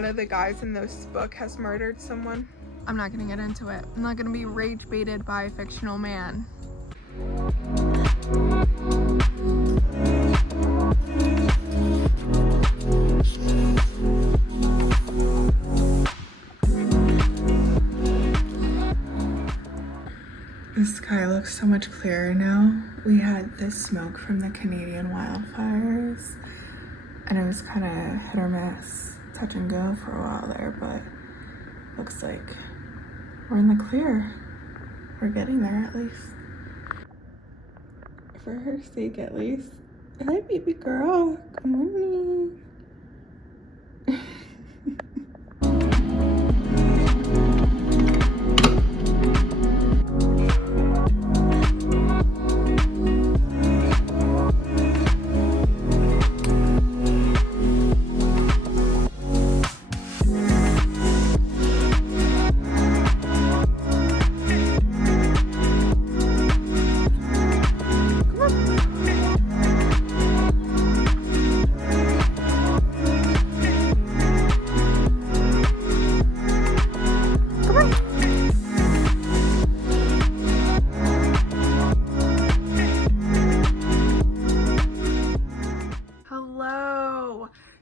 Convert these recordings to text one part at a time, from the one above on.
one of the guys in this book has murdered someone. I'm not gonna get into it. I'm not gonna be rage baited by a fictional man. The sky looks so much clearer now. We had this smoke from the Canadian wildfires, and it was kind of hit or miss, touch and go for a while there, but looks like we're in the clear. We're getting there at least. For her sake at least. Hi baby girl, good morning.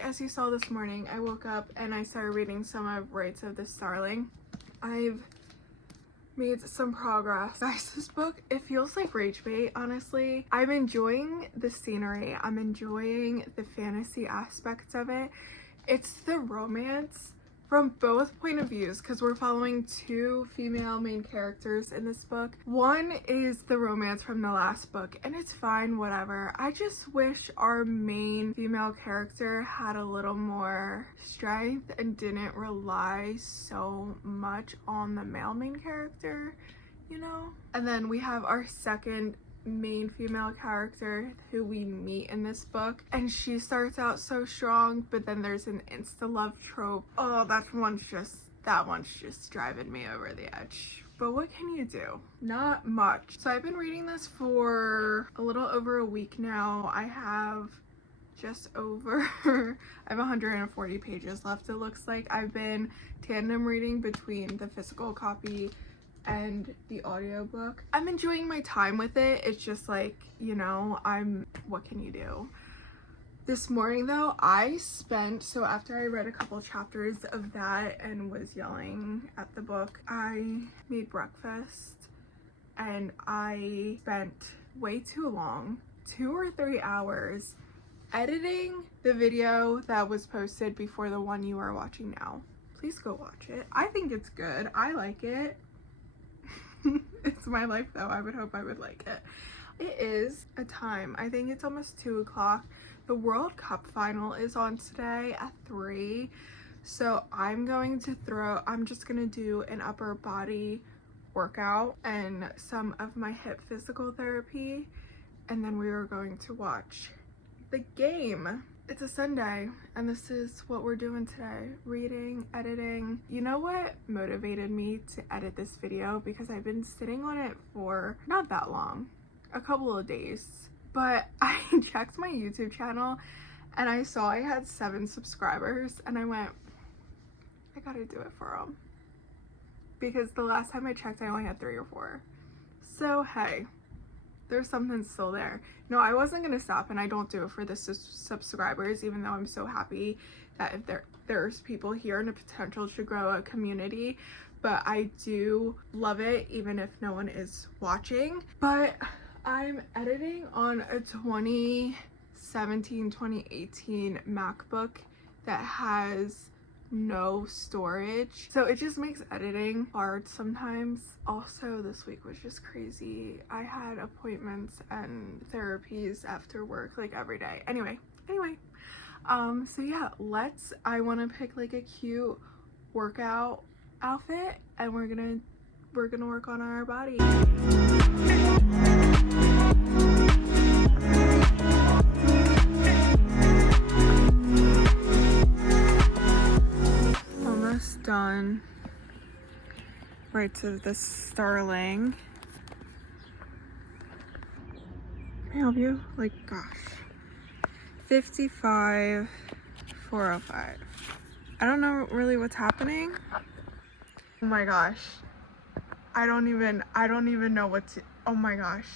As you saw this morning, I woke up and I started reading some of Rights of the Starling. I've made some progress. Guys, this book, it feels like rage bait, honestly. I'm enjoying the scenery. I'm enjoying the fantasy aspects of it. It's the romance from both point of views, because we're following two female main characters in this book. One is the romance from the last book, and it's fine, whatever. I just wish our main female character had a little more strength and didn't rely so much on the male main character, you know? And then we have our second main female character who we meet in this book, and she starts out so strong, but then there's an insta love trope. Oh, that one's just driving me over the edge. But what can you do? Not much. So I've been reading this for a little over a week now. I have just over I have 140 pages left, it looks like. I've been tandem reading between the physical copy and the audiobook. I'm enjoying my time with it. It's just like, you know, what can you do? This morning though, so after I read a couple chapters of that and was yelling at the book, I made breakfast and I spent way too long, 2 or 3 hours, editing the video that was posted before the one you are watching now. Please go watch it. I think it's good. I like it. It's my life though. I would hope I would like it. It is a time. I think it's almost 2 o'clock. The World Cup final is on today at 3. So I'm just gonna do an upper body workout and some of my hip physical therapy. And then we are going to watch the game. It's a Sunday and this is what we're doing today. Reading, editing. You know what motivated me to edit this video? Because I've been sitting on it for not that long, a couple of days. But I checked my YouTube channel and I saw I had 7 subscribers and I went, I gotta do it for them. Because the last time I checked, I only had 3 or 4. So hey, there's something still there. No, I wasn't gonna stop, and I don't do it for the subscribers, even though I'm so happy that if there's people here and a potential to grow a community. But I do love it even if no one is watching. But I'm editing on a 2017-2018 MacBook that has no storage, so it just makes editing hard sometimes. Also, this week was just crazy. I had appointments and therapies after work like every day. Anyway, so yeah, I want to pick like a cute workout outfit and we're gonna work on our body. Done. Rights of the Starling. Can I help you? Like, gosh. 55,405. I don't know really what's happening. Oh my gosh. I don't even know what to, oh my gosh.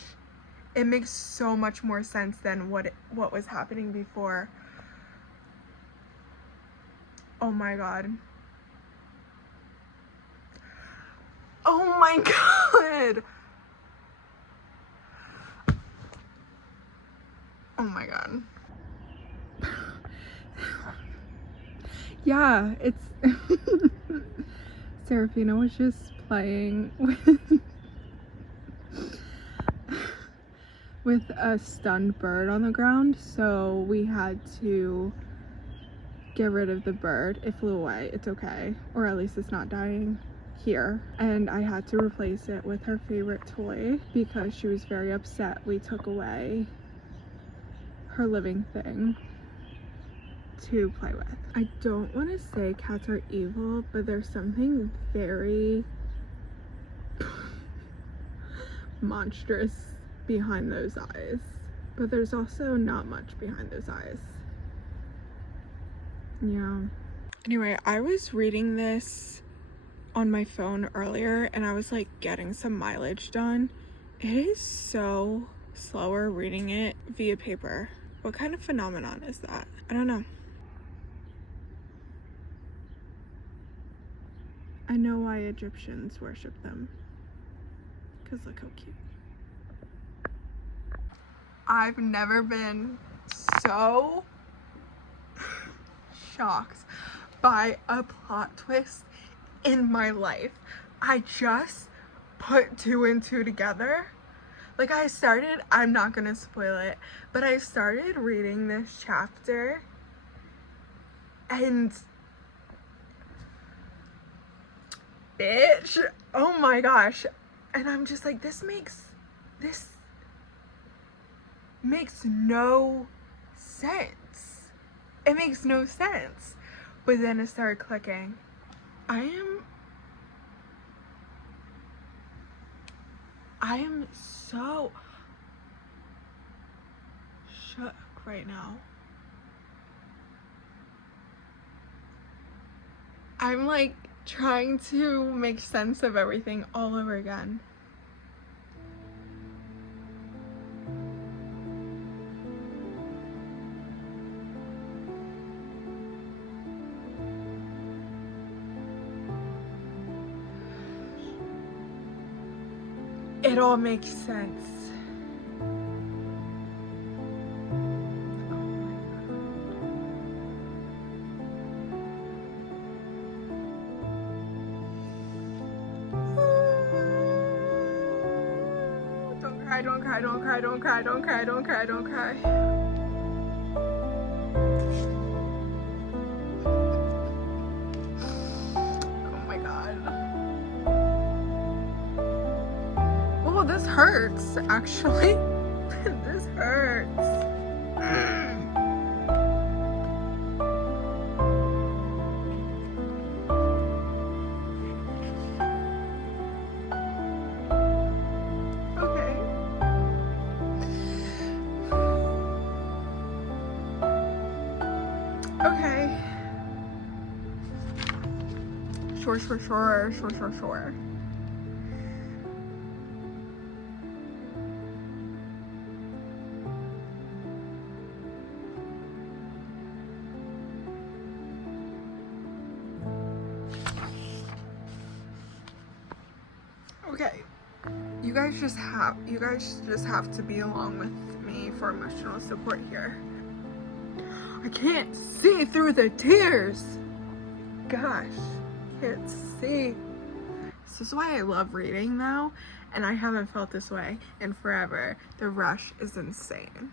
It makes so much more sense than what was happening before. Oh my god. Oh my god. Oh my god. Yeah, it's Serafina was just playing with a stunned bird on the ground, so we had to get rid of the bird. It flew away. It's okay, or at least it's not dying here. And I had to replace it with her favorite toy because she was very upset we took away her living thing to play with. I don't want to say cats are evil, but there's something very monstrous behind those eyes, but there's also not much behind those eyes. Yeah. Anyway, I was reading this on my phone earlier and I was like getting some mileage done. It is so slower reading it via paper. What kind of phenomenon is that? I don't know. I know why Egyptians worship them. Because look how cute. I've never been so shocked by a plot twist in my life. I just put two and two together. Like I'm not gonna spoil it, but I started reading this chapter and bitch, oh my gosh. And I'm just like, this makes no sense. It makes no sense. But then it started clicking. I am so shook right now. I'm like trying to make sense of everything all over again. It all makes sense. Don't cry, don't cry, don't cry, don't cry, don't cry, don't cry, don't cry. Oh my god. Oh, this hurts, actually. This hurts. Okay. Sure. Okay. You guys just have to be along with me for emotional support here. I can't see through the tears. Gosh, can't see. This is why I love reading though, and I haven't felt this way in forever. The rush is insane.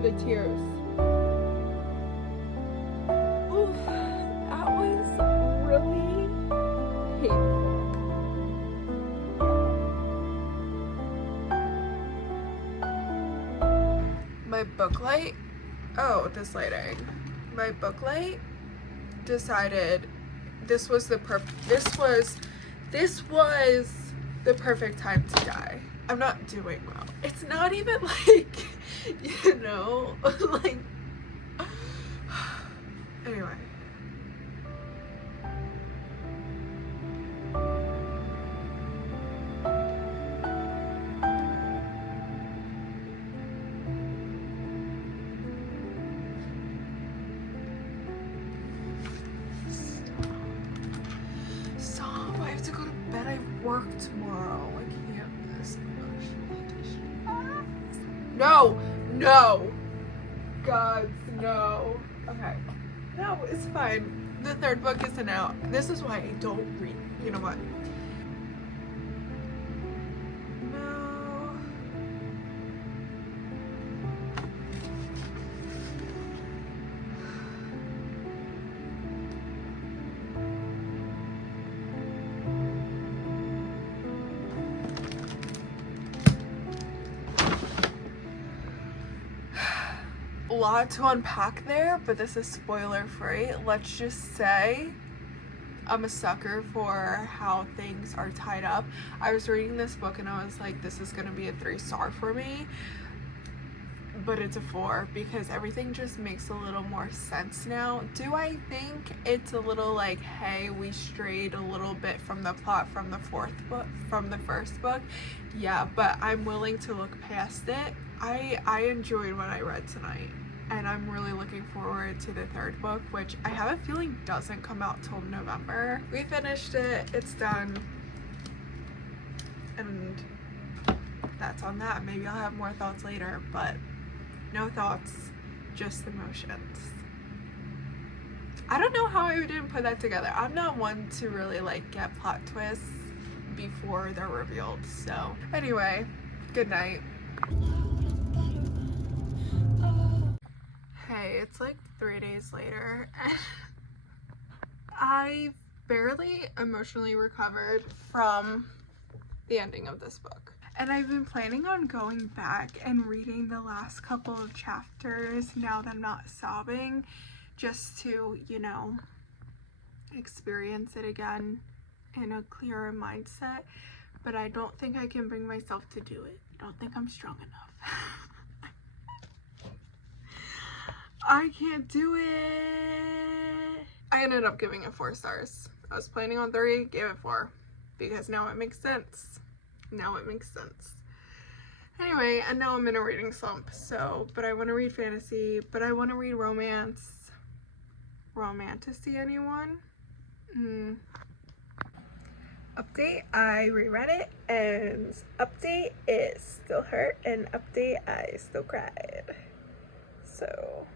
The tears. my book light, oh, this lighting. My book light decided this was the perfect time to die. I'm not doing well. It's not even like, you know, like, anyway. Stop, I have to go to bed. I work tomorrow. I can't this much. No, no. Gods, no. Okay. No, it's fine. The third book isn't out. This is why I don't read. You know what? No. A lot to unpack there, but this is spoiler free. Let's just say I'm a sucker for how things are tied up. I was reading this book and I was like, this is gonna be a 3-star for me, but it's a 4 because everything just makes a little more sense now. Do I think it's a little like, hey, we strayed a little bit from the plot from the first book? Yeah, but I'm willing to look past it. I enjoyed what I read tonight, and I'm really looking forward to the third book, which I have a feeling doesn't come out till November. We finished it, it's done, and that's on that. Maybe I'll have more thoughts later, but no thoughts, just emotions. I don't know how I didn't put that together. I'm not one to really like get plot twists before they're revealed. So anyway, good night. Hey, it's like 3 days later and I barely emotionally recovered from the ending of this book. And I've been planning on going back and reading the last couple of chapters now that I'm not sobbing, just to, you know, experience it again in a clearer mindset. But I don't think I can bring myself to do it. I don't think I'm strong enough. I can't do it. I ended up giving it 4 stars. I was planning on 3, gave it 4 because now it makes sense. Now it makes sense. Anyway, and now I'm in a reading slump. So, but I want to read fantasy, but I want to read romance. Romantasy, anyone? Update, I reread it, and update, it still hurt, and update, I still cried. So,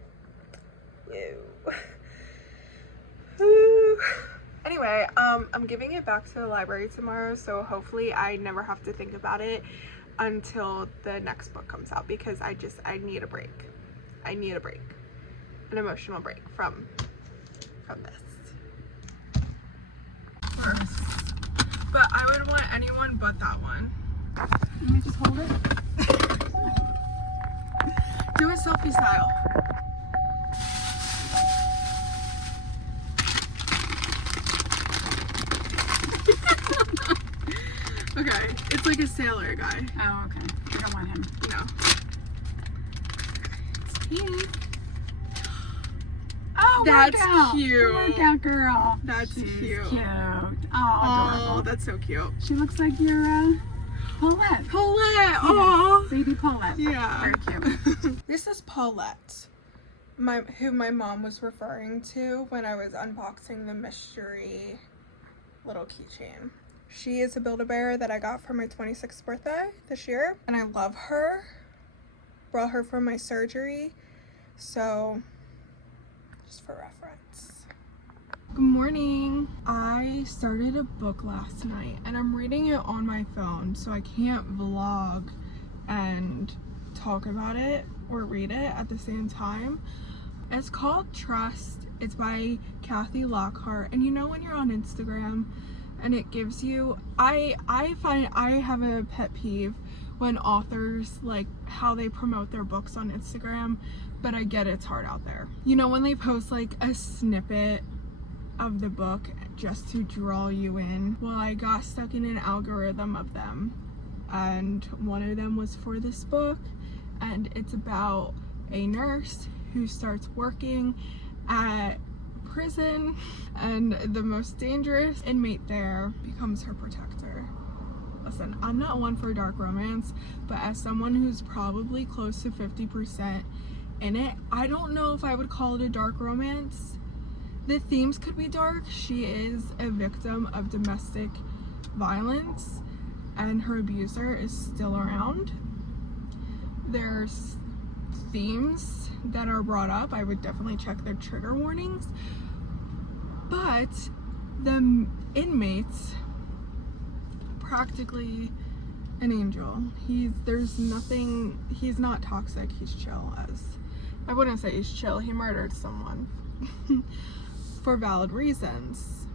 anyway, I'm giving it back to the library tomorrow, so hopefully I never have to think about it until the next book comes out, because I need a break. I need a break, an emotional break from this. First, but I would want anyone but that one. Let me just hold it. Do it selfie style. Okay, it's like a sailor guy. Oh, okay. I don't want him. No. It's pink. Oh, That's workout. cute. Workout girl. That's She's cute. Cute. Oh, adorable. That's so cute. She looks like your Paulette. Paulette. Yeah. Oh. Baby Paulette. Yeah. Very cute. This is Paulette, who my mom was referring to when I was unboxing the mystery little keychain. She is a Build-A-Bear that I got for my 26th birthday this year, and I love her. Brought her for my surgery, so just for reference. Good morning. I started a book last night and I'm reading it on my phone, so I can't vlog and talk about it or read it at the same time. It's called Trust. It's by Kathy Lockhart, and you know when you're on Instagram and it gives you, I find I have a pet peeve when authors, like, how they promote their books on Instagram, but I get it's hard out there. You know, when they post like a snippet of the book just to draw you in. Well, I got stuck in an algorithm of them, and one of them was for this book, and it's about a nurse who starts working at prison, and the most dangerous inmate there becomes her protector. Listen, I'm not one for dark romance, but as someone who's probably close to 50% in it, I don't know if I would call it a dark romance. The themes could be dark. She is a victim of domestic violence and her abuser is still around. There's themes that are brought up. I would definitely check their trigger warnings. But the inmates, practically an angel. There's nothing, he's not toxic, he's chill. I wouldn't say he's chill, he murdered someone for valid reasons.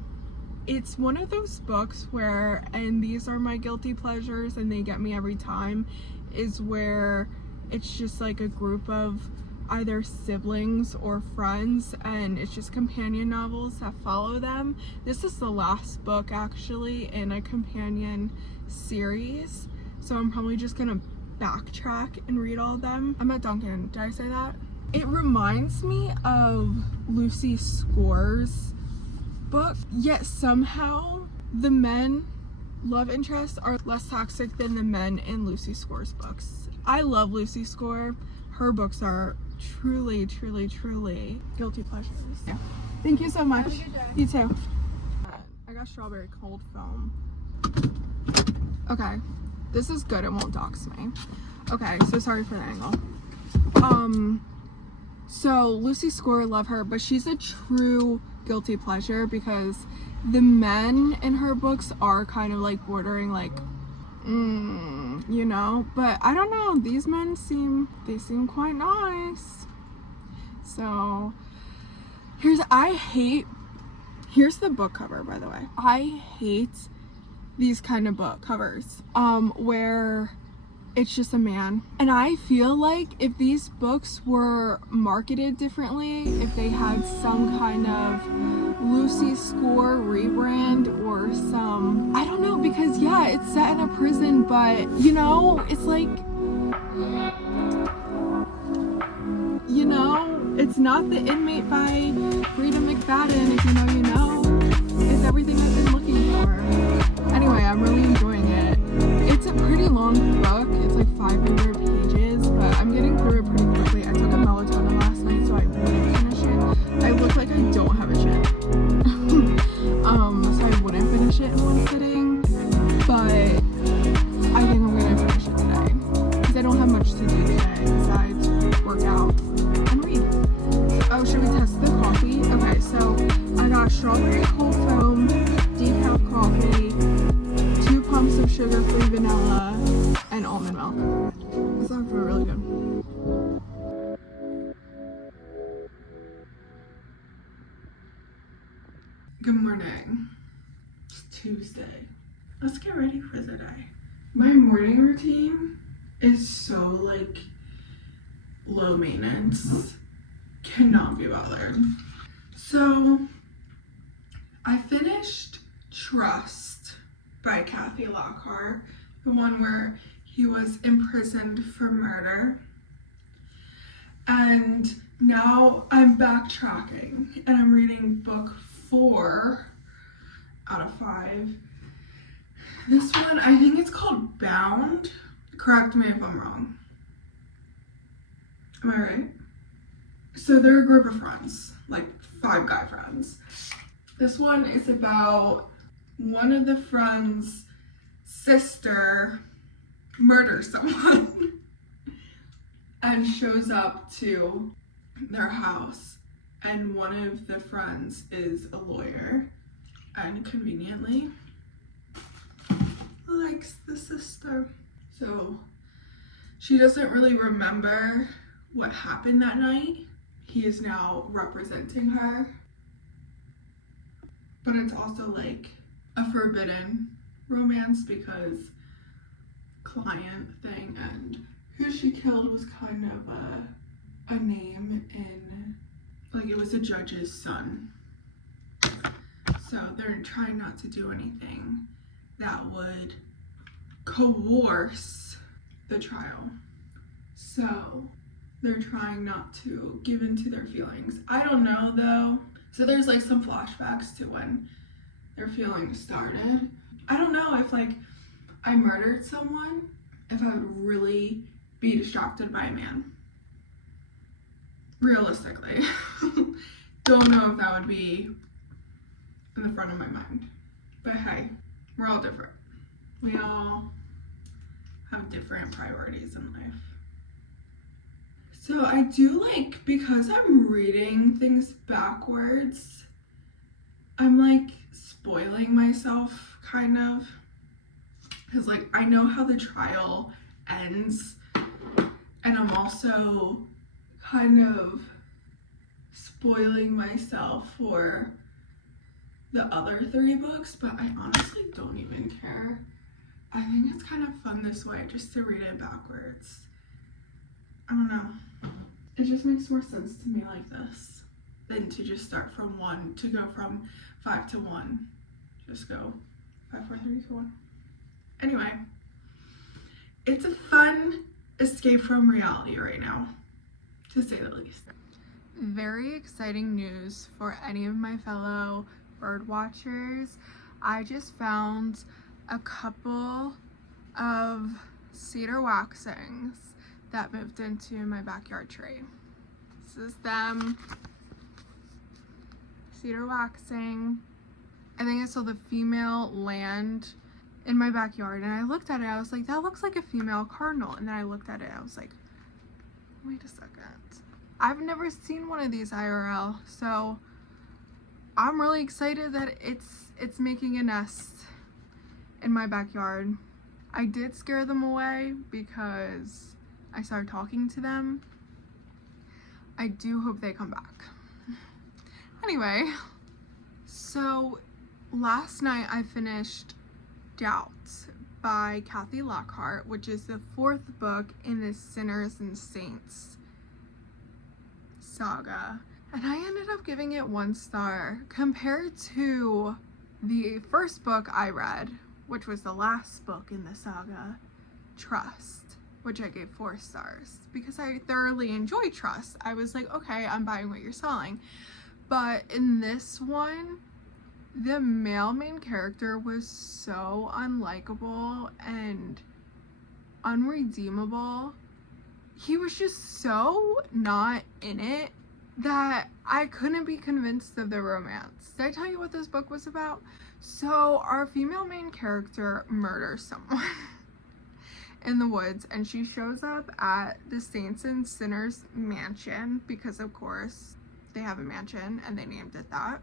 It's one of those books where, and these are my guilty pleasures and they get me every time, is where it's just like a group of either siblings or friends, and it's just companion novels that follow them. This is the last book actually in a companion series, so I'm probably just gonna backtrack and read all of them. I'm at Dunkin', did I say that? It reminds me of Lucy Score's book, yet somehow the men love interests are less toxic than the men in Lucy Score's books. I love Lucy Score. Her books are truly guilty pleasures. Yeah. Thank you so much. Have a good day. You too. I got strawberry cold foam. Okay, this is good. It won't dox me. Okay, so sorry for the angle. So Lucy Score, love her, but she's a true guilty pleasure because the men in her books are kind of like bordering like, you know, but I don't know, these men seem quite nice. So here's the book cover, by the way. I hate these kind of book covers where it's just a man, and I feel like if these books were marketed differently, if they had some kind of Lucy Score rebrand or some, I don't know, because yeah, it's set in a prison, but you know, it's like, you know, it's not the inmate by Frida McFadden. If you know, you know. It's everything I've been looking for. Anyway, I'm really enjoying it. It's a pretty long book. It's like 500 pages, but I'm getting through it pretty quickly. I took a melatonin last night, so I wouldn't finish it. I look like I don't have a chin. So I wouldn't finish it in one sitting, but I think I'm gonna finish it today because I don't have much to do today besides work out and read. Oh, should we test the coffee? Okay, so I got strawberry cold foam, decaf coffee, 2 pumps of sugar-free vanilla, and almond milk. This sounds really good. Good morning. It's Tuesday. Let's get ready for the day. My morning routine is so like low maintenance. Cannot be bothered. So I finished Trust by Kathy Lockhart, the one where he was imprisoned for murder. And now I'm backtracking and I'm reading book 4 out of 5. This one, I think it's called Bound. Correct me if I'm wrong. Am I right? So they're a group of friends, like 5 guy friends. This one is about one of the friends' sister murders someone and shows up to their house, and one of the friends is a lawyer and conveniently likes the sister. So she doesn't really remember what happened that night. He is now representing her, but it's also like a forbidden romance because client thing, and who she killed was kind of a name in, like, it was a judge's son. So they're trying not to do anything that would coerce the trial. So they're trying not to give into their feelings. I don't know though. So there's like some flashbacks to when their feelings started. I don't know if like I murdered someone, if I would really be distracted by a man. Realistically. Don't know if that would be in the front of my mind. But hey, we're all different. We all have different priorities in life. So I do like, because I'm reading things backwards, I'm like spoiling myself kind of. Because like I know how the trial ends, and I'm also kind of spoiling myself for the other 3 books, but I honestly don't even care. I think it's kind of fun this way, just to read it backwards. I don't know. It just makes more sense to me like this than to just start from 1, to go from 5 to 1. Just go 5, 4, 3, 2, 1. Anyway, it's a fun escape from reality right now, to say the least. Very exciting news for any of my fellow bird watchers. I just found a couple of cedar waxings that moved into my backyard tree. This is them. Cedar waxing. I think I saw the female land in my backyard, and I looked at it, I was like, that looks like a female cardinal. And then I looked at it, I was like, wait a second. I've never seen one of these IRL, so I'm really excited that it's making a nest in my backyard. I did scare them away because I started talking to them. I do hope they come back. Anyway, so last night I finished Doubt by Kathy Lockhart, which is the 4th book in the Sinners and Saints saga. And I ended up giving it 1 star compared to the first book I read, which was the last book in the saga, Trust, which I gave 4 stars because I thoroughly enjoy Trust. I was like, okay, I'm buying what you're selling. But in this one, the male main character was so unlikable and unredeemable. He was just so not in it that I couldn't be convinced of the romance. Did I tell you what this book was about? So our female main character murders someone in the woods, and she shows up at the Saints and Sinners mansion because of course they have a mansion and they named it that.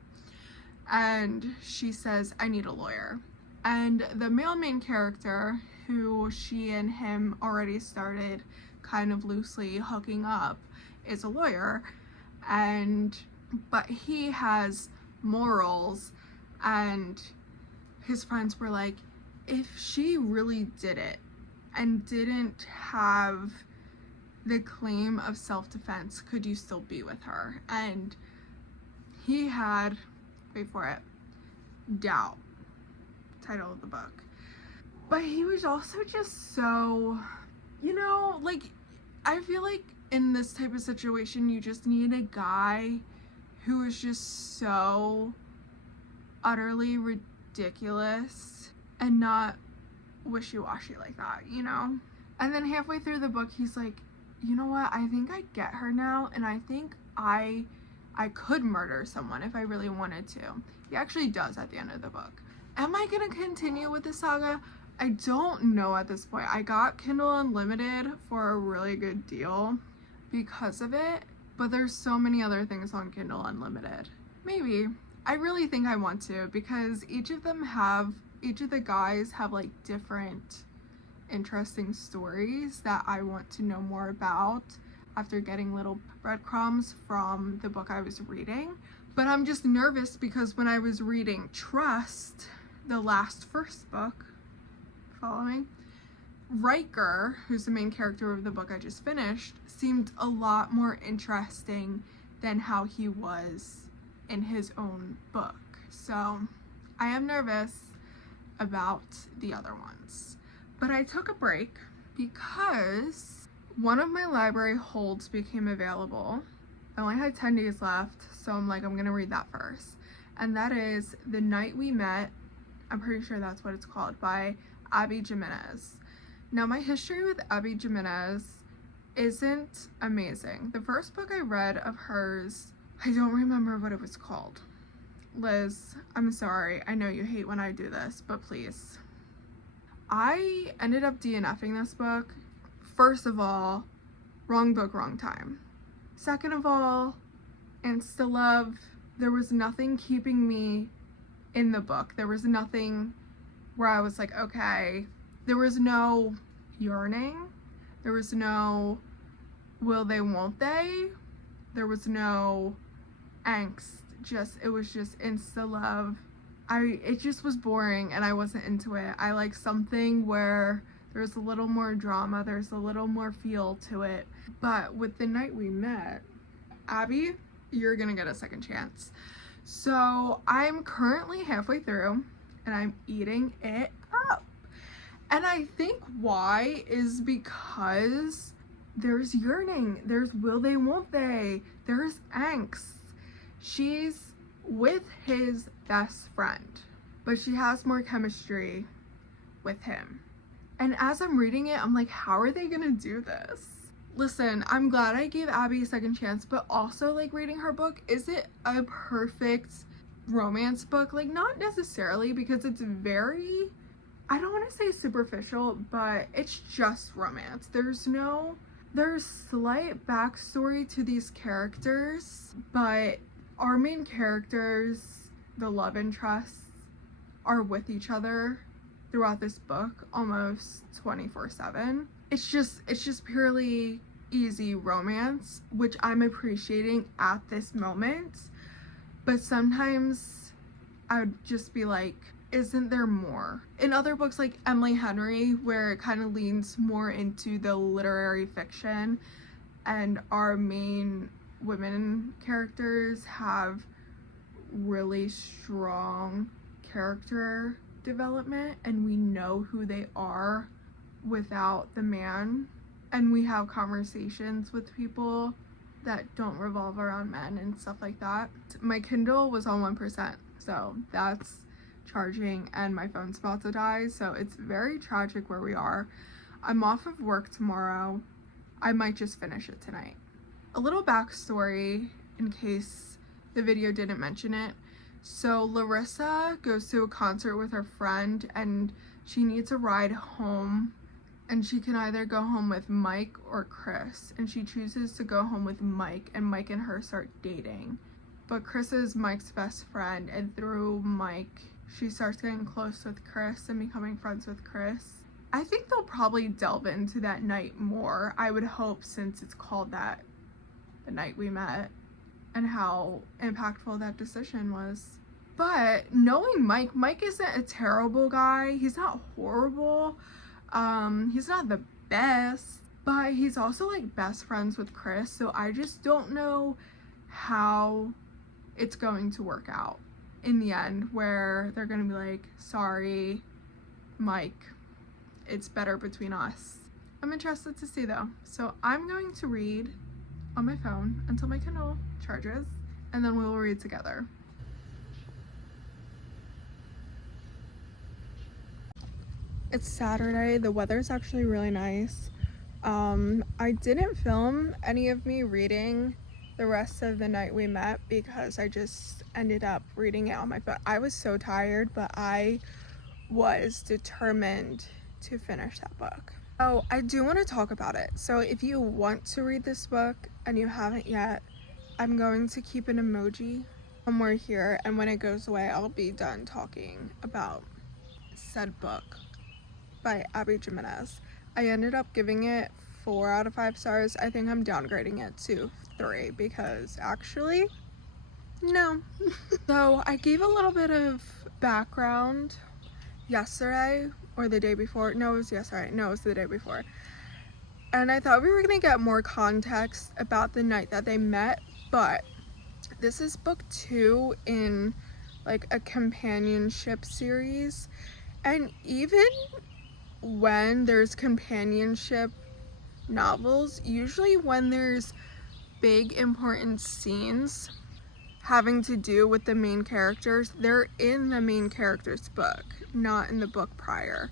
And she says, I need a lawyer. And the male main character, who she and him already started kind of loosely hooking up, is a lawyer, but he has morals, and his friends were like, if she really did it and didn't have the claim of self-defense, could you still be with her? And he had, wait for it, Doubt, title of the book. But he was also just so, you know, like, I feel like in this type of situation, you just need a guy who is just so utterly ridiculous and not wishy-washy like that, you know? And then halfway through the book, he's like, you know what, I think I get her now, and I think I could murder someone if I really wanted to. He actually does at the end of the book. Am I gonna continue with the saga? I don't know at this point. I got Kindle Unlimited for a really good deal because of it, but there's so many other things on Kindle Unlimited. Maybe. I really think I want to, because each of the guys have like different interesting stories that I want to know more about after getting little breadcrumbs from the book I was reading. But I'm just nervous because when I was reading Trust, the first book, following, Riker, who's the main character of the book I just finished, seemed a lot more interesting than how he was in his own book. So I am nervous about the other ones. But I took a break because one of my library holds became available. I only had 10 days left, so I'm like, I'm gonna read that first. And that is The Night We Met, I'm pretty sure that's what it's called, by Abby Jimenez. Now, my history with Abby Jimenez isn't amazing. The first book I read of hers, I don't remember what it was called. Liz, I'm sorry. I know you hate when I do this, but please. I ended up DNFing this book. First of all, wrong book, wrong time. Second of all, Insta Love, there was nothing keeping me in the book. There was nothing where I was like, okay. There was no yearning. There was no will they, won't they. There was no angst. It was just Insta Love. It just was boring and I wasn't into it. I like something where there's a little more drama, there's a little more feel to it. But with The Night We Met, Abby, you're gonna get a second chance. So I'm currently halfway through and I'm eating it up. And I think why is because there's yearning, there's will they, won't they, there's angst. She's with his best friend, but she has more chemistry with him. And as I'm reading it, I'm like, how are they gonna do this? Listen, I'm glad I gave Abby a second chance, but also, like, reading her book, is it a perfect romance book? Like, not necessarily, because it's very, I don't want to say superficial, but it's just romance. There's slight backstory to these characters, but our main characters, the love interests, are with each other throughout this book almost 24/7. It's just purely easy romance, which I'm appreciating at this moment. But sometimes I would just be like, isn't there more? In other books like Emily Henry, where it kind of leans more into the literary fiction and our main women characters have really strong character development and we know who they are without the man, and we have conversations with people that don't revolve around men and stuff like that. My Kindle was on 1%, so that's charging and my phone's about to die, so it's very tragic where we are. I'm off of work tomorrow. I might just finish it tonight. A little backstory in case the video didn't mention it. So Larissa goes to a concert with her friend and she needs a ride home, and she can either go home with Mike or Chris, and she chooses to go home with Mike, and Mike and her start dating. But Chris is Mike's best friend, and through Mike she starts getting close with Chris and becoming friends with Chris. I think they'll probably delve into that night more, I would hope, since it's called that, The Night We Met, and how impactful that decision was. But knowing Mike isn't a terrible guy. He's not horrible. He's not the best, but he's also like best friends with Chris. So I just don't know how it's going to work out in the end, where they're gonna be like, sorry, Mike, it's better between us. I'm interested to see though. So I'm going to read on my phone until my Kindle charges, and then we will read together. It's Saturday. The weather's actually really nice. I didn't film any of me reading the rest of The Night We Met because I just ended up reading it on my phone. I was so tired, but I was determined to finish that book. Oh, I do want to talk about it. So if you want to read this book and you haven't yet, I'm going to keep an emoji somewhere here, and when it goes away, I'll be done talking about said book by Abby Jimenez. I ended up giving it 4 out of 5 stars. I think I'm downgrading it to 3 because actually, no. So I gave a little bit of background yesterday or the day before. No, it was yesterday. No, it was the day before. And I thought we were gonna get more context about the night that they met, but this is book 2 in like a companionship series. And even when there's companionship novels, usually when there's big important scenes having to do with the main characters, they're in the main character's book, not in the book prior.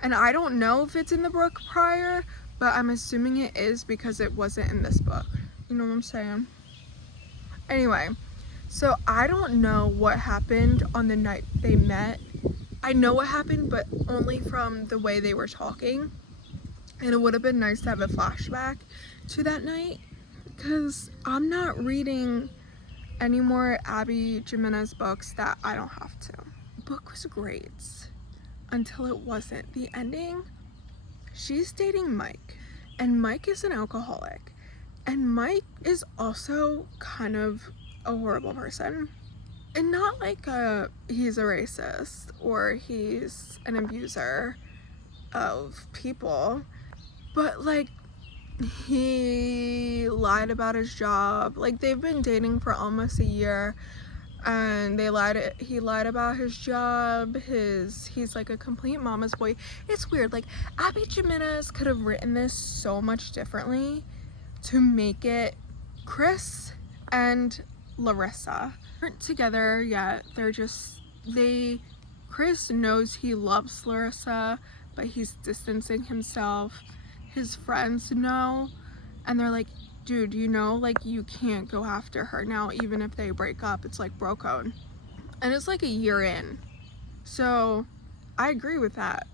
And I don't know if it's in the book prior, but I'm assuming it is because it wasn't in this book. You know what I'm saying? Anyway, so I don't know what happened on the night they met. I know what happened, but only from the way they were talking. And it would have been nice to have a flashback to that night, because I'm not reading any more Abby Jimenez books that I don't have to. The book was great until it wasn't. The ending, she's dating Mike, and Mike is an alcoholic, and Mike is also kind of a horrible person. And not like he's a racist or he's an abuser of people, but like he lied about his job. Like, they've been dating for almost a year, and he lied about his job. He's like a complete mama's boy. It's weird. Like, Abby Jimenez could have written this so much differently to make it Chris and Larissa aren't together yet. Chris knows he loves Larissa, but he's distancing himself. His friends know, and they're like, dude, you know, like, you can't go after her now. Even if they break up, it's like bro code. And it's like a year in, so I agree with that.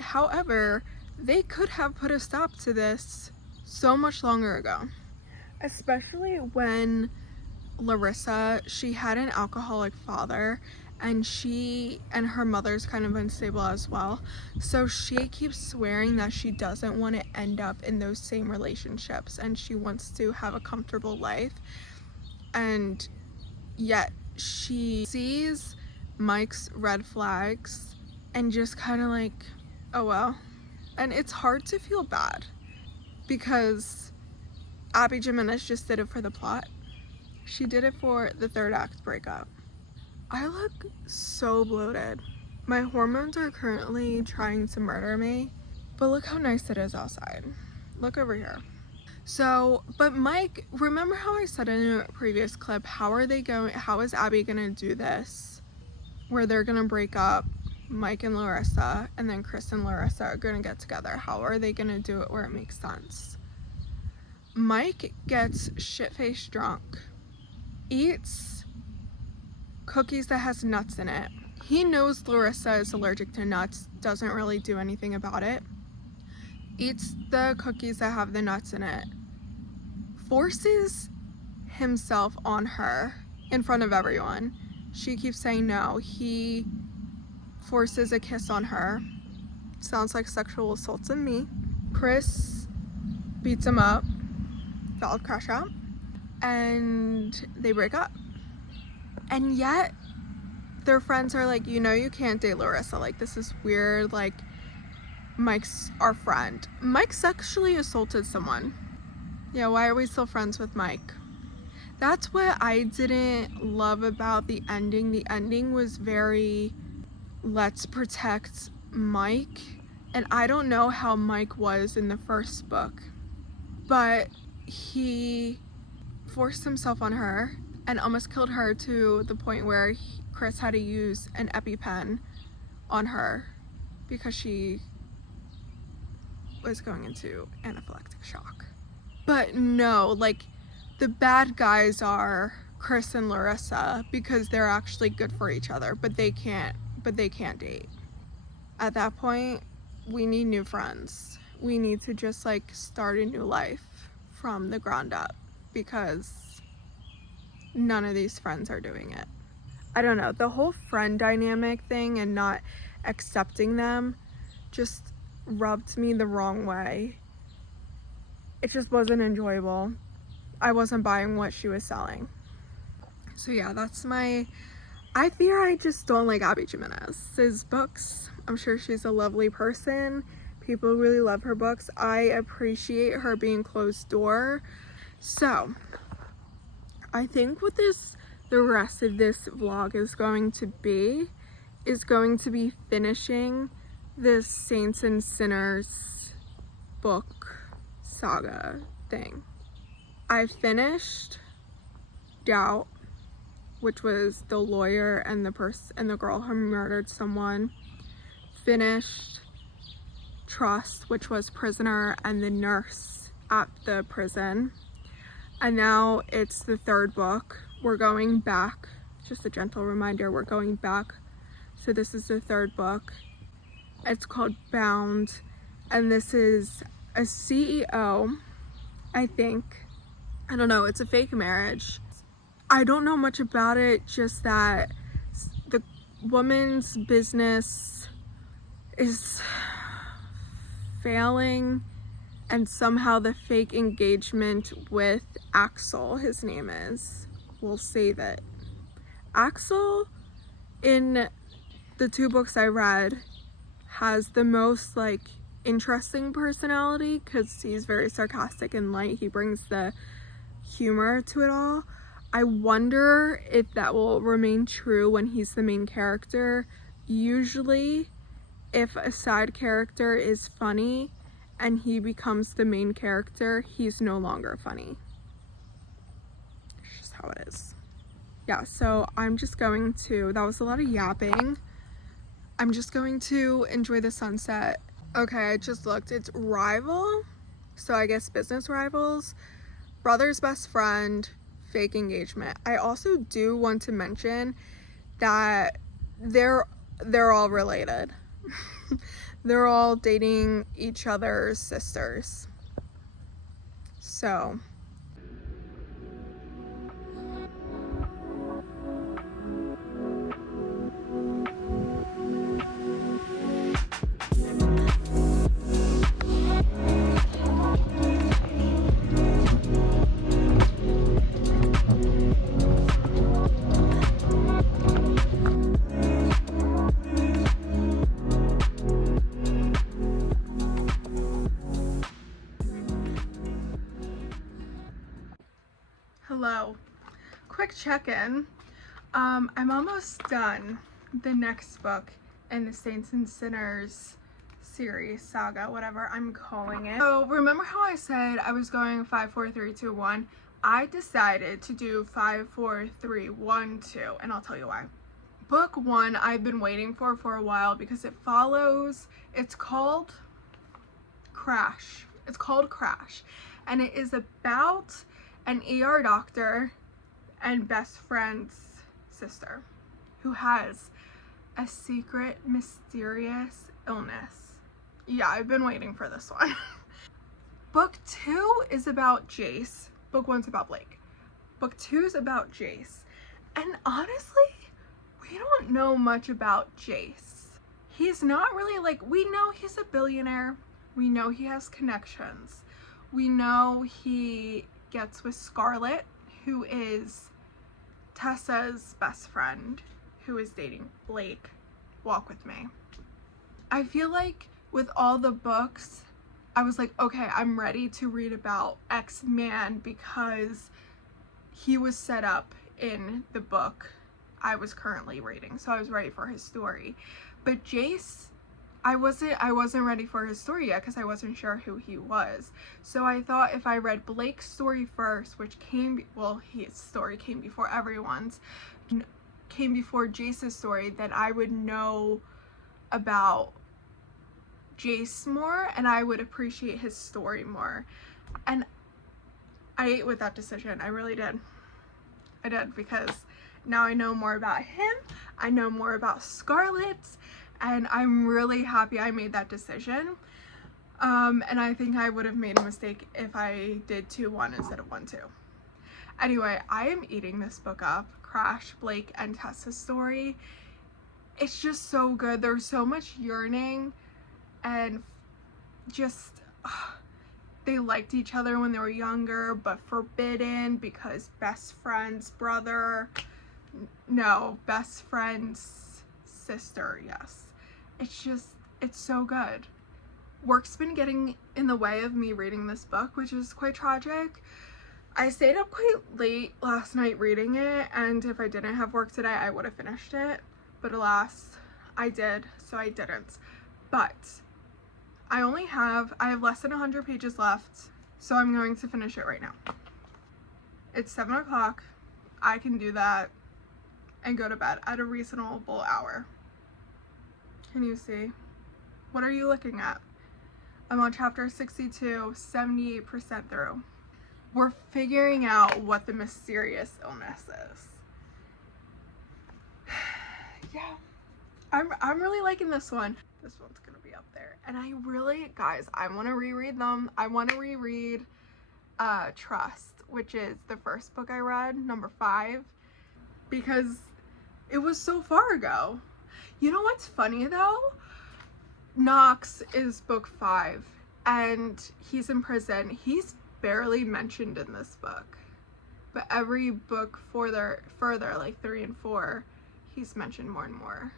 However, they could have put a stop to this so much longer ago, especially when Larissa, she had an alcoholic father, and her mother's kind of unstable as well, so she keeps swearing that she doesn't want to end up in those same relationships, and she wants to have a comfortable life. And yet she sees Mike's red flags and just kind of like, oh well. And it's hard to feel bad because Abby Jimenez just did it for the plot. She did it for the third act breakup. I look so bloated. My hormones are currently trying to murder me, but look how nice it is outside. Look over here. So, but Mike, remember how I said in a previous clip, how is Abby gonna do this? Where they're gonna break up, Mike and Larissa, and then Chris and Larissa are gonna get together. How are they gonna do it where it makes sense? Mike gets shit-faced drunk, eats cookies that has nuts in it. He knows Larissa is allergic to nuts, doesn't really do anything about it. Eats the cookies that have the nuts in it. Forces himself on her in front of everyone. She keeps saying no. He forces a kiss on her. Sounds like sexual assault to me. Chris beats him up. Valid crash out. And they break up. And yet their friends are like, you know, you can't date Larissa. Like, this is weird. Like, Mike's our friend. Mike sexually assaulted someone. Yeah, why are we still friends with Mike? That's what I didn't love about the ending. The ending was very, let's protect Mike. And I don't know how Mike was in the first book, but he forced himself on her and almost killed her to the point where Chris had to use an EpiPen on her because she was going into anaphylactic shock. But no, like, the bad guys are Chris and Larissa because they're actually good for each other, but they can't date. At that point, we need new friends. We need to just like start a new life from the ground up because none of these friends are doing it. I don't know, the whole friend dynamic thing and not accepting them just rubbed me the wrong way. It just wasn't enjoyable. I wasn't buying what she was selling. So yeah, that's my I fear I just don't like Abby Jimenez's books. I'm sure she's a lovely person. People really love her books. I appreciate her being closed door. So, I think what the rest of this vlog is going to be finishing this Saints and Sinners book saga thing. I finished Doubt, which was the lawyer and the girl who murdered someone. Finished Trust, which was prisoner and the nurse at the prison. And now it's the third book. We're going back. Just a gentle reminder, we're going back. So this is the third book. It's called Bound. And this is a CEO, I think. I don't know, it's a fake marriage. I don't know much about it, just that the woman's business is failing, and somehow the fake engagement with Axel, his name is, will save it. Axel, in the two books I read, has the most like interesting personality because he's very sarcastic and light. He brings the humor to it all. I wonder if that will remain true when he's the main character. Usually, if a side character is funny and he becomes the main character, he's no longer funny. It's just how it is. Yeah, so I'm just going to, that was a lot of yapping. I'm just going to enjoy the sunset. Okay, I just looked. It's Rival, so I guess business rivals, brother's best friend, fake engagement. I also do want to mention that they're all related. They're all dating each other's sisters. So hello, quick check-in. I'm almost done the next book in the Saints and Sinners series, saga, whatever I'm calling it. So remember how I said I was going 5, 4, 3, 2, 1? I decided to do 5, 4, 3, 1, 2, and I'll tell you why. Book 1 I've been waiting for a while because it follows, it's called Crash. It's called Crash, and it is about an ER doctor and best friend's sister who has a secret, mysterious illness. Yeah, I've been waiting for this one. Book 2 is about Jace. Book 1's about Blake. Book 2 is about Jace. And honestly, we don't know much about Jace. He's not really like, we know he's a billionaire. We know he has connections. We know he gets with Scarlett, who is Tessa's best friend, who is dating Blake. Walk with me. I feel like with all the books, I was like, okay, I'm ready to read about X-Man because he was set up in the book I was currently reading, so I was ready for his story. But Jace, I wasn't ready for his story yet because I wasn't sure who he was. So I thought if I read Blake's story first, which his story came before everyone's, came before Jace's story, that I would know about Jace more and I would appreciate his story more. And I ate with that decision. I really did. I did, because now I know more about him. I know more about Scarlett, and I'm really happy I made that decision. And I think I would have made a mistake if I did 2-1 instead of 1-2. Anyway, I am eating this book up. Crash, Blake, and Tessa's story. It's just so good. There's so much yearning and just they liked each other when they were younger, but forbidden because best friend's brother No, best friend's sister, yes. It's so good. Work's been getting in the way of me reading this book, which is quite tragic. I stayed up quite late last night reading it, and if I didn't have work today, I would have finished it. But alas, I did, so I didn't. But I have less than 100 pages left, so I'm going to finish it right now. It's 7 o'clock. I can do that and go to bed at a reasonable hour. Can you see? What are you looking at? I'm on chapter 62, 78% through. We're figuring out what the mysterious illness is. Yeah, I'm really liking this one. This one's gonna be up there. And I really, guys, I want to reread them. I want to reread Trust, which is the first book I read, number 5, because it was so far ago. You know what's funny though? Knox is book 5 and he's in prison. He's barely mentioned in this book, but every book further like 3 and 4, he's mentioned more and more.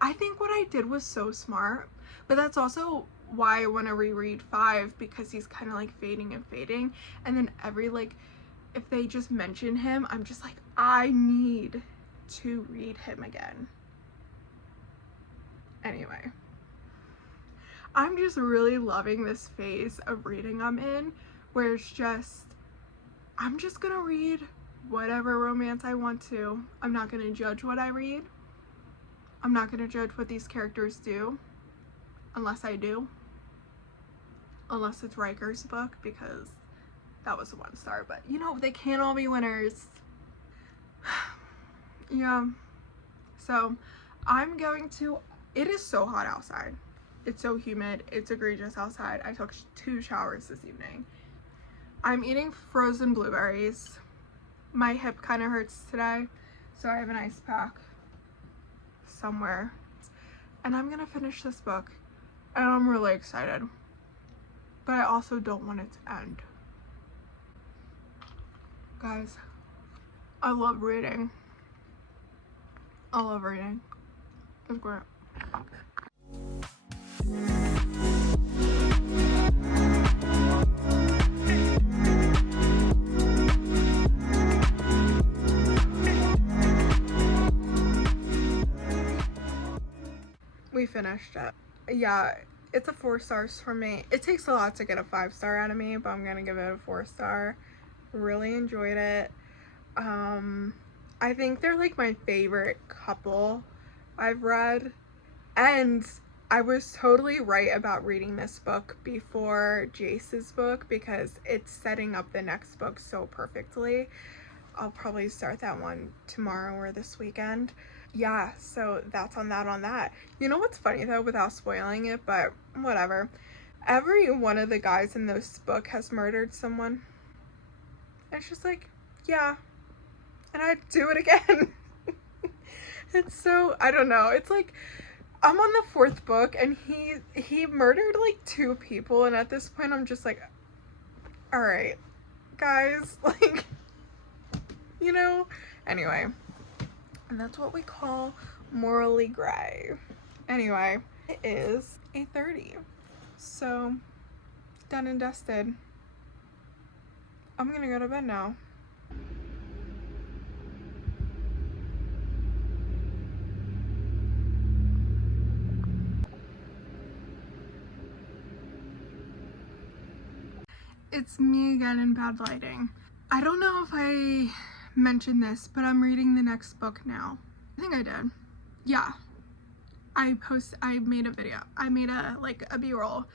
I think what I did was so smart, but that's also why I want to reread 5, because he's kind of like fading, and then every, like, if they just mention him, I'm just like, I need to read him again. Anyway, I'm just really loving this phase of reading I'm in, where it's just, I'm just gonna read whatever romance I want to. I'm not gonna judge what I read. I'm not gonna judge what these characters do, unless I do. Unless it's Riker's book, because that was a 1-star, but you know, they can't all be winners. Yeah, so I'm going to, it is so hot outside. It's so humid. It's egregious outside. I took 2 showers this evening. I'm eating frozen blueberries. My hip kind of hurts today, so I have an ice pack somewhere. And I'm gonna finish this book, and I'm really excited. But I also don't want it to end. Guys, I love reading. I love reading. It's great. We finished it. Yeah, it's a 4 stars for me. It takes a lot to get a 5-star out of me, but I'm gonna give it a 4-star. Really enjoyed it. I think they're like my favorite couple I've read, and I was totally right about reading this book before Jace's book, because it's setting up the next book so perfectly. I'll probably start that one tomorrow or this weekend. Yeah, so that's on that. You know what's funny though, without spoiling it, but whatever. Every one of the guys in this book has murdered someone. It's just like, yeah, and I'd do it again. It's so, I don't know. It's like, I'm on the 4th book and he murdered like 2 people, and at this point I'm just like, all right, guys, like, you know, anyway. And that's what we call morally gray. Anyway, it is 8:30. So, done and dusted. I'm gonna go to bed now. It's me again in bad lighting. I don't know if I mentioned this, but I'm reading the next book now. I think I did. Yeah. I made a video. I made a B-roll.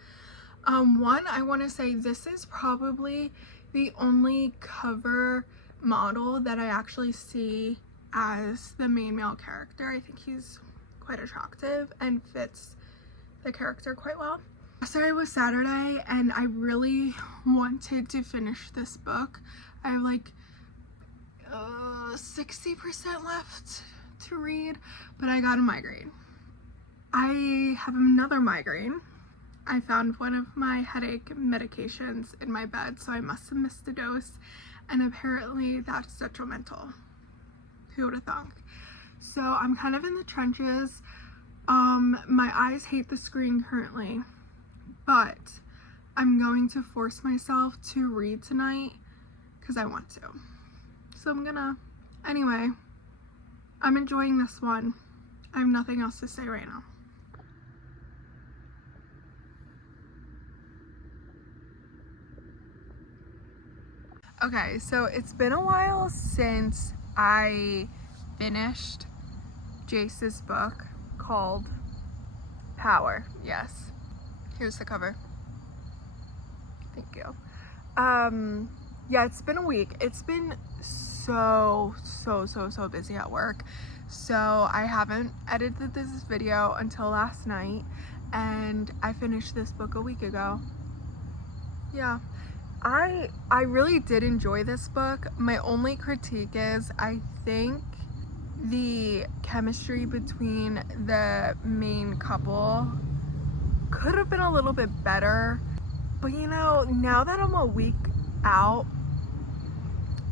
One, I want to say this is probably the only cover model that I actually see as the main male character. I think he's quite attractive and fits the character quite well. Yesterday was Saturday and I really wanted to finish this book. I have like 60% left to read, but I got a migraine. I have another migraine. I found one of my headache medications in my bed, so I must have missed a dose, and apparently that's detrimental. Who would have thunk? So I'm kind of in the trenches. My eyes hate the screen currently, but I'm going to force myself to read tonight because I want to. So I'm gonna. Anyway, I'm enjoying this one. I have nothing else to say right now. Okay, so it's been a while since I finished Jace's book called Power. Yes. Here's the cover. Thank you. Yeah, it's been a week. It's been so busy at work. So I haven't edited this video until last night, and I finished this book a week ago. Yeah. I really did enjoy this book. My only critique is I think the chemistry between the main couple could have been a little bit better. But you know, now that I'm a week out,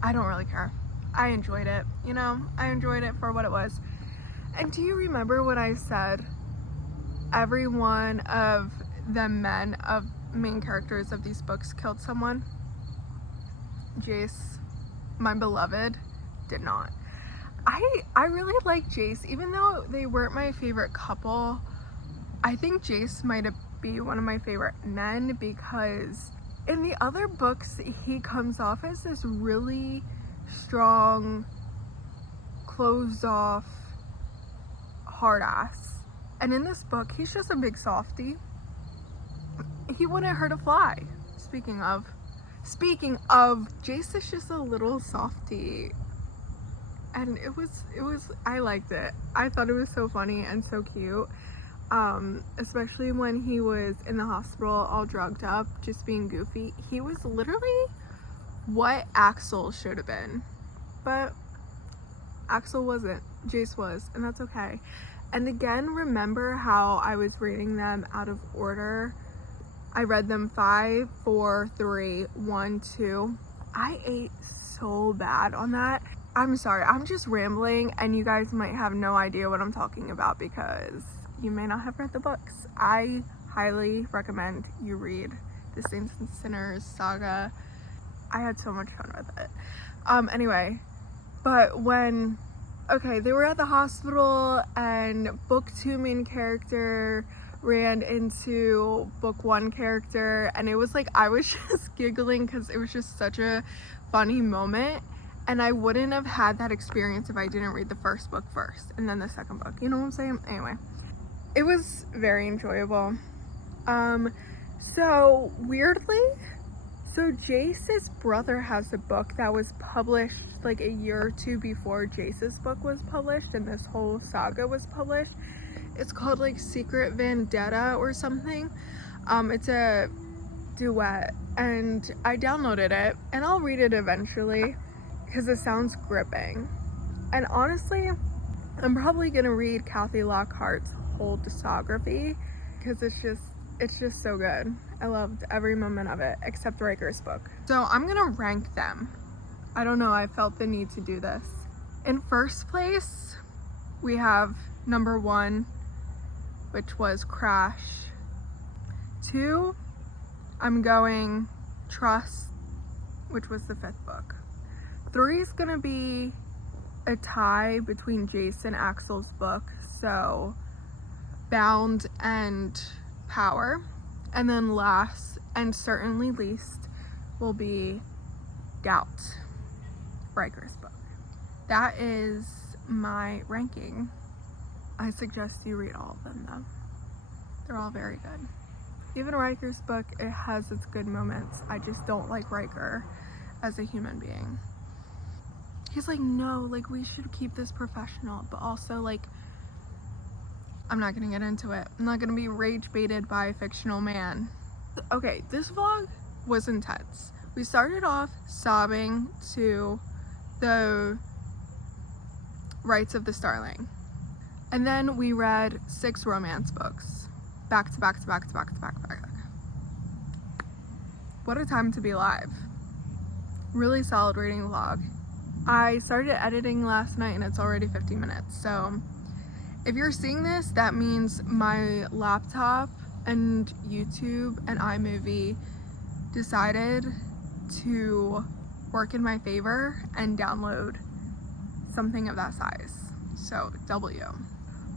I don't really care. I enjoyed it, you know? I enjoyed it for what it was. And do you remember what I said? Every one of the men of main characters of these books killed someone. Jace, my beloved, did not. I really like Jace, even though they weren't my favorite couple. I think Jace might be one of my favorite men because in the other books he comes off as this really strong, closed off, hard ass, and in this book he's just a big softie. He wouldn't hurt a fly. Speaking of, Jace is just a little softie, and it was I liked it. I thought it was so funny and so cute, especially when he was in the hospital all drugged up, just being goofy. He was literally what Axel should have been, but Axel wasn't. Jace was, and that's okay. And again, remember how I was rating them out of order? I read them 5, 4, 3, 1, 2. I ate so bad on that. I'm sorry, I'm just rambling and you guys might have no idea what I'm talking about because you may not have read the books. I highly recommend you read the Saints and Sinners saga. I had so much fun with it. Anyway, but when, okay, they were at the hospital and book 2 main character ran into book 1 character, and it was like I was just giggling because it was just such a funny moment, and I wouldn't have had that experience if I didn't read the first book first and then the second book, you know what I'm saying? Anyway, it was very enjoyable. So weirdly, so Jace's brother has a book that was published like a year or 2 before Jace's book was published and this whole saga was published. It's called like Secret Vendetta or something. It's a duet, and I downloaded it and I'll read it eventually because it sounds gripping. And honestly, I'm probably gonna read Kathy Lockhart's whole discography because it's just so good. I loved every moment of it except Riker's book. So I'm gonna rank them. I don't know, I felt the need to do this. In first place, we have number 1, which was Crash. 2, I'm going Trust, which was the 5th book. 3 is gonna be a tie between Jace and Axel's book, so Bound and Power. And then last, and certainly least, will be Doubt, Riker's book. That is my ranking. I suggest you read all of them though. They're all very good. Even Riker's book, it has its good moments. I just don't like Riker as a human being. He's like, no, like we should keep this professional, but also like, I'm not gonna get into it. I'm not gonna be rage baited by a fictional man. Okay, this vlog was intense. We started off sobbing to the Rites of the Starling. And then we read 6 romance books. Back to back to back to back to back to back. What a time to be alive. Really solid reading vlog. I started editing last night and it's already 50 minutes. So if you're seeing this, that means my laptop and YouTube and iMovie decided to work in my favor and download something of that size. So W.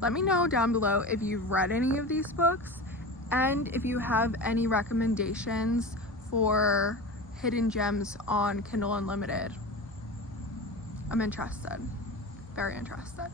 Let me know down below if you've read any of these books and if you have any recommendations for hidden gems on Kindle Unlimited. I'm interested, very interested.